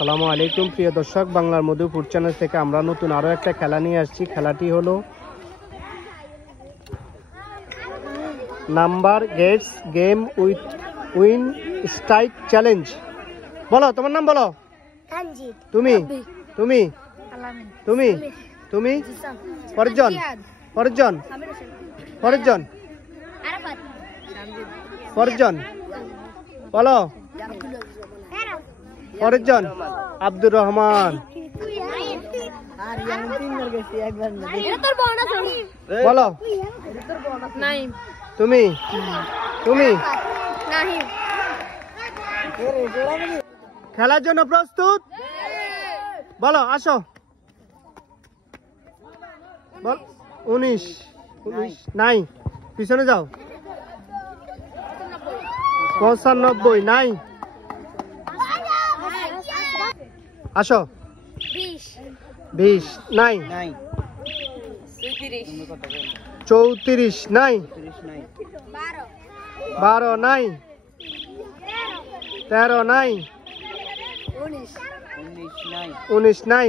আসসালামু আলাইকুম প্রিয় দর্শক, বাংলার মধুপুর চ্যানেল থেকে আমরা নতুন আরো একটা খেলা নিয়ে আসছি। খেলাটি হলো number guess game with win strike challenge. বলো তোমার নাম বলো। তুমি তুমি তুমি তুমি পরজন পরজন পরজন পরজন বলো। পরজন আব্দুর রহমান। বলো তুমি তুমি খেলার জন্য প্রস্তুত? বলো আসো। বল 19 নাই, পিছনে যাও। 95 নাই, আসো। 20 নাই, 34 নাই, 12 নাই, 13 নাই, 19 নাই,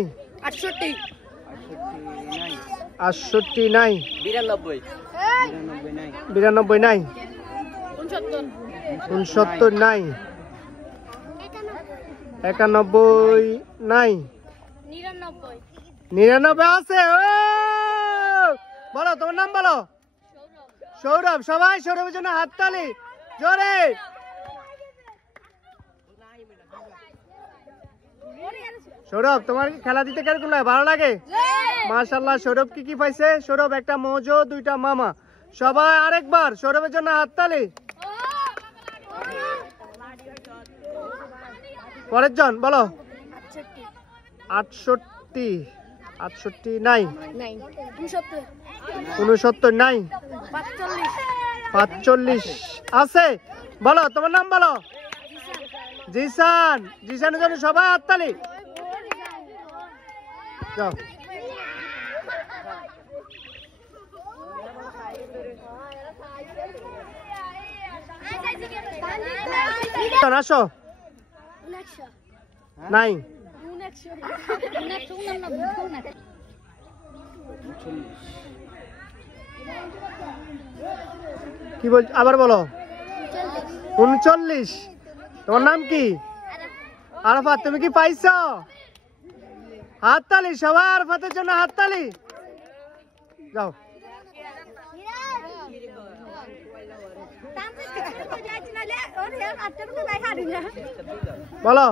68 নাই, 92 নাই, 69 নাই, 91 নাই, 99 আছে। বলো তোমার নাম বলো। সৌরভ। সবাই সৌরভের জন্য হাততালি জোরে। সৌরভ তোমার খেলা দিতে কেমন লাগে? ভালো লাগে? মাশাআল্লাহ। সৌরভ কি পাইছে? সৌরভ একটা মোজো, 2টা মামা। সবাই আরেকবার সৌরভের জন্য হাততালি। পরের জন বলো। 68 নাই, 69 নাই, 45 আছে। বলো তোমার নাম বলো। জিসান। জিসানের জন্য সবাই হাততালি। যাও। আসো। নাই, কি বল আবার বলো। 39। তোমার নাম কি? আরাফাত। তুমি কি পাইছো? হাততালি সবাই আরাফাতের জন্য হাততালি। যাও। বলো।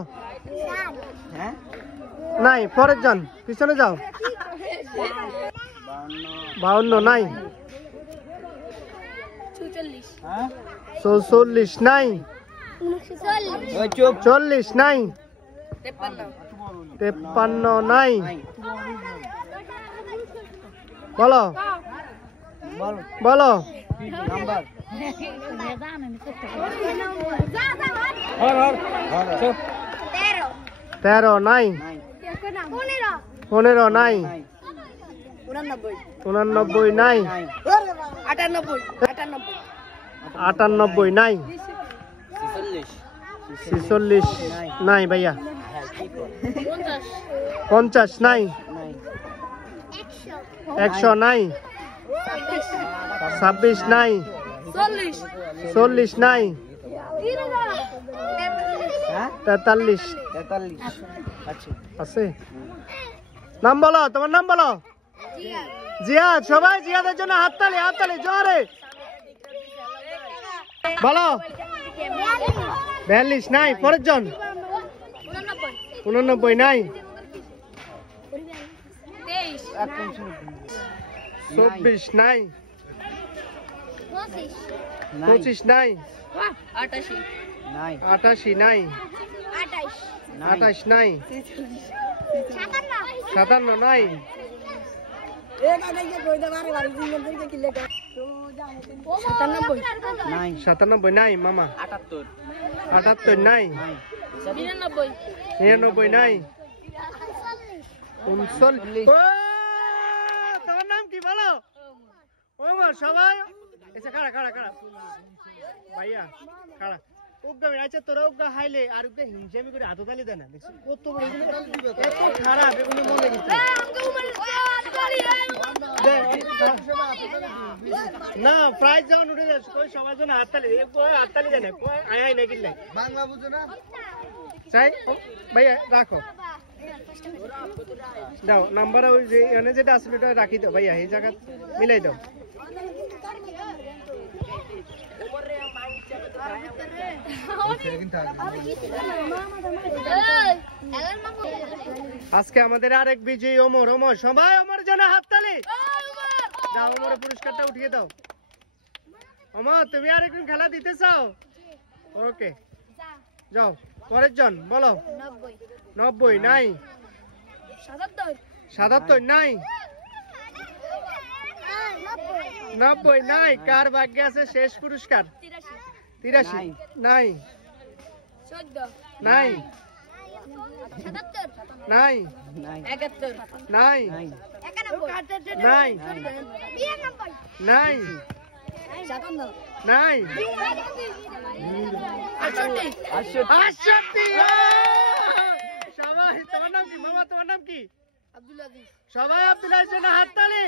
নাই, পরের জন পিছনে যাও। 52 নাই, 44 নাই, 40 নাই, 53 নাই। বলো বলো। 13 নাই, 15 নাই, 89 নাই, 98 নাই, 46 নাই ভাইয়া, 50 নাই, 100 নাই, 26 নাই, 40 নাই, 43 আছে। নাম বলো। তোমার নাম বলো। জিয়াদ। সবাই জিয়াদের জন্য হাততালি হাততালি জোরে। বলো। 42 নাই, পরের জন। 89 নাই, 24 নাই, 25 নাই, 88 নাই, 28 নাই, 57 নাই, 97 নাই মামা, 78 নাই, 99 নাই, 39। তোমার নাম কি বলো? ওমর। সবাই এসে খাড়া খাড়া খাড়া ভাইয়া খাড়া। উগা আচ্ছা তোরা উগা হাইলে আর উগা হিংসামি করে হাত তালি দেয় না দেখছিস কত বড় এত খারাপ এগুলো মনে কিছু না প্রাইজ যখন উঠে যাচ্ছে কই সবার জন্য হাততালি হাততালি দেয় না কই আয় না কিনলে বাংলা বুঝো না চাই ভাইয়া রাখো দাও নাম্বার ওই যে এখানে যেটা আসলে ওটা রাখি দাও ভাইয়া এই জায়গা মিলাই দাও আজকে আমাদের আরেক বিজয়ী ওমর ওমর সবাই ওমর জন্য হাততালি দাও ওমরের পুরস্কারটা উঠিয়ে দাও ওমর তুমি আরেকজন খেলা দিতে চাও ওকে যাও পরের জন বলো 90 নাই 77 নাই 90 নাই কার ভাগ্যে আছে শেষ পুরস্কার 83 নাই নাই নাই নাই নাই নাই নাই 68 সবাই তোমার নাম কি মামা তোমার নাম কি সবাই আব্দুল আজিজ জন্য হাততালি